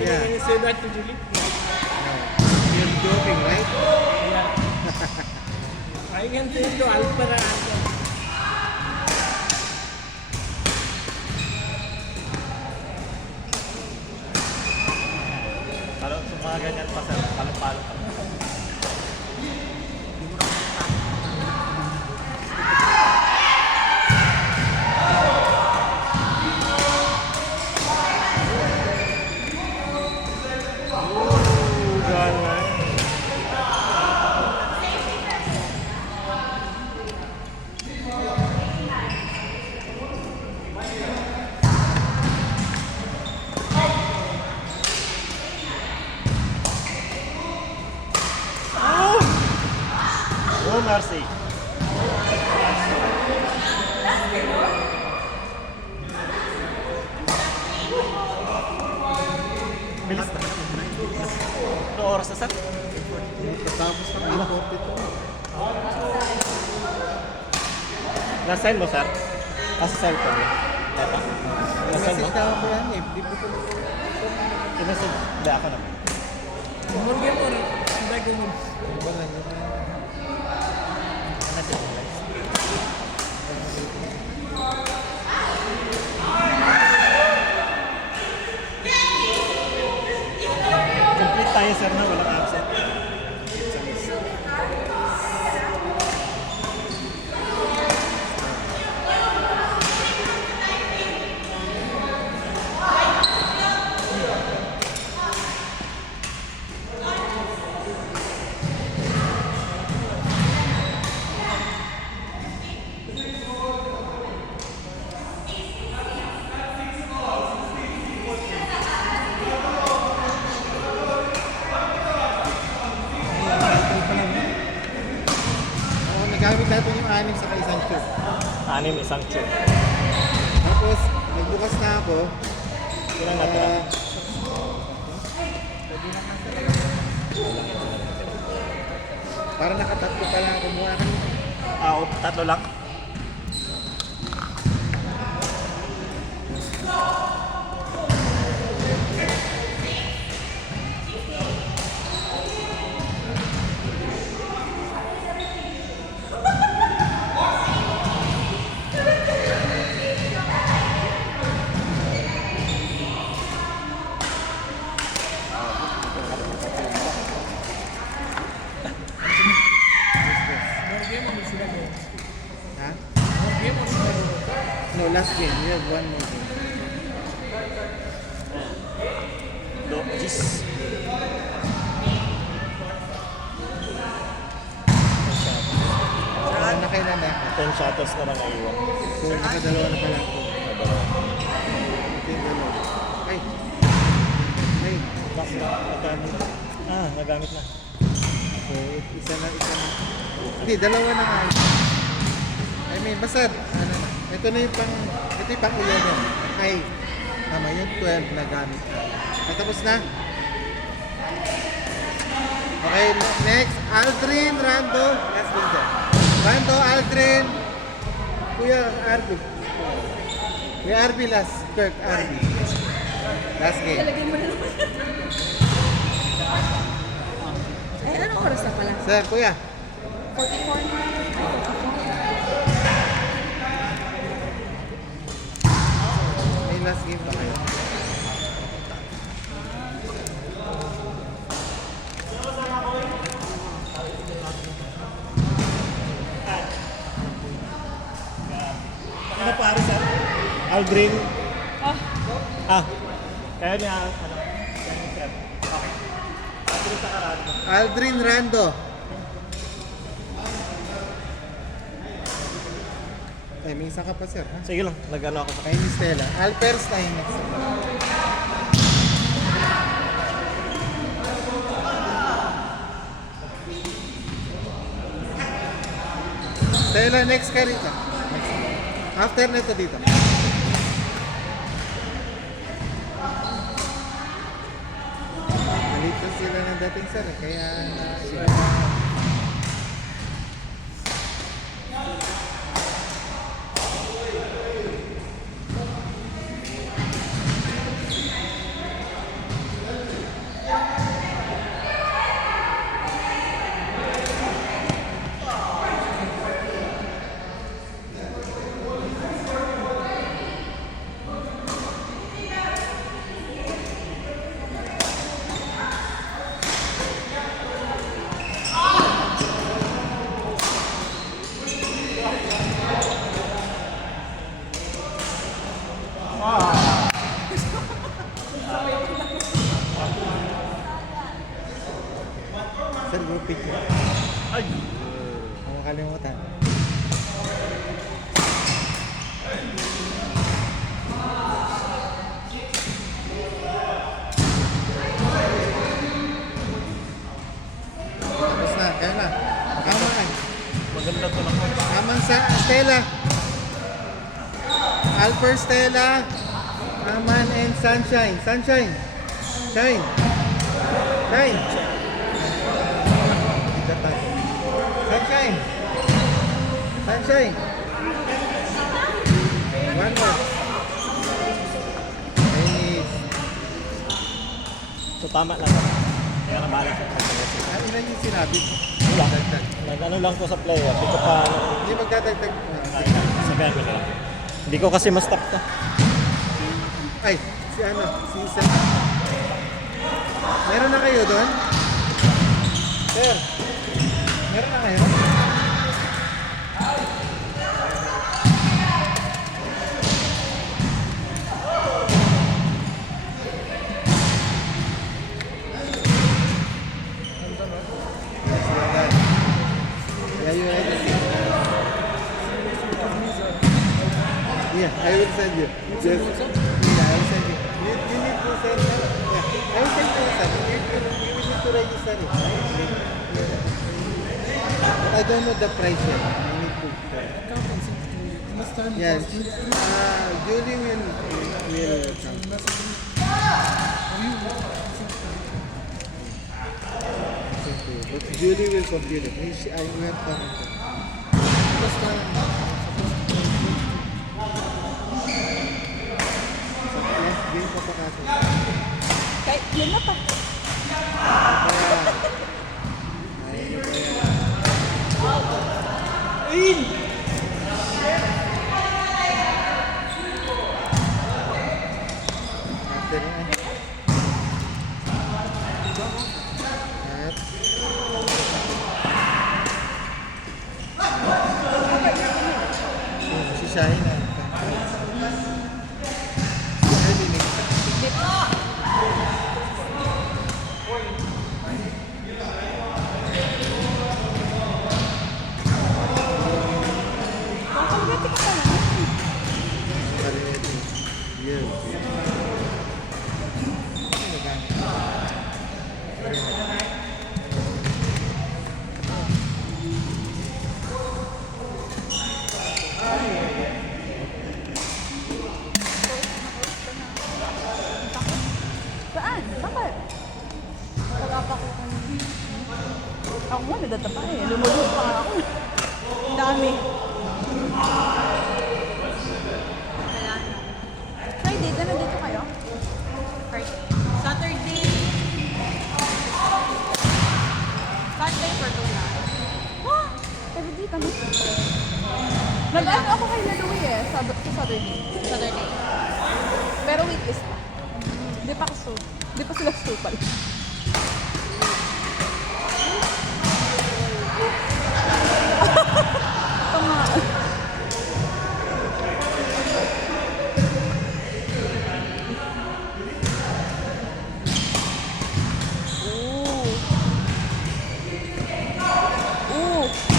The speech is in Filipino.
Yeah. Can you say that to Julie? You're joking, right? Yeah. I can say to Alpara. Pero sa mga ganyan pa sir, palo-palo pa. Oh, mercy. Bilis na. Ano oras na sir? Tapos na 42. Na-send mo sir? Sa cellphone mo? Eto? Na-send mo? Message na ako yan eh. Di po ko I-message. Hindi ako na. Umur game or back umur? wala nyo. Message mo guys. Complete tayo sir na walang absent. Nagamit natin yung 6 sa isang tube. 6, isang tube. Tapos, nagbukas na ako. Ilan natira? Para nakatatlo pa lang kumuha ka. Tatlo lang. More game or should I go? Ha? More game or should I go? No, last game. You have one more game. Jeez. Saka na kailan na. 10 shuttles na lang naiwan. So, nakadalawa na pala ako. Ito yung dalawa. Ay! Ay! Nagamit na. So, isa na. Hindi, dalawa na nga. I mean, basta, ano na. Ito na yung ito yung pang-ulo niya. Ay, tama, yung 12 na gamit na. Natapos na. Okay, next. Aldrin, Rando. Let's do that. Rando, Aldrin. Kuya Arby. Kuya Arby last. Kirk Arby. Last game. Talagay mo na naman. Ay, anong oras na pala? Sir, kuya. 44 na. May last game pa kayo. Ano pare sir? Aldrin. Oh, Kaya niya, ano? Kaya niya sir. Okay. Aldrin sa karado. Aldrin Rando. Ay, may isa ka pa, sir. Ha? Sige lang, nag-ano ako sa Kay Miss Stella. Alpers na yung next. Stella, next ka rito. Next. After nito dito. Malito sila ng dating, sir. Kaya Sir, group picture. Ay! Huwag mo kalimutan. Tapos na, kaya na. Aman. Maganda to lang. Aman sa Stella. Alper Stella. Aman and Sunshine. Sunshine. Shine. Shine. Sunshine. Sunshine. One more. Nice. So tama lang. Kaya na balik sa pagkakasya. Ano ilan yung sinabi mo? Wala. Dagdag. Nag-ano lang ko sa player. Hindi ko pa... Hindi magdadagdag. Sabihan ko lang. Hindi ko kasi ma-stop to. Ay, si ano? Si Isa. Meron na kayo doon? Sir, meron na kayo? Yeah, you everything. Yeah, I will send you. Just, yeah, I will send you. You need to send it. Yeah, I will send you some. You will need to register it. But I don't know the price yet. I need to. Yes. Julie will come. But Julie will compute it. I will have come. Last game pa pa kasi. Kahit yun na pa. Si Shaheen na. Pagkakagati ka pa lang. Saan? Bakit? Wala pa ko ako nga, nadatapa eh. Lumulog pa nga ako. Ang dami. Friday, gano'n dito kayo? Saturday. Saturday for tuna. Ha? Pero di kami. Nag-ano ako kay Lalui eh, sa Saturday. Saturday. Pero weekdays pa. Di pa sila supal.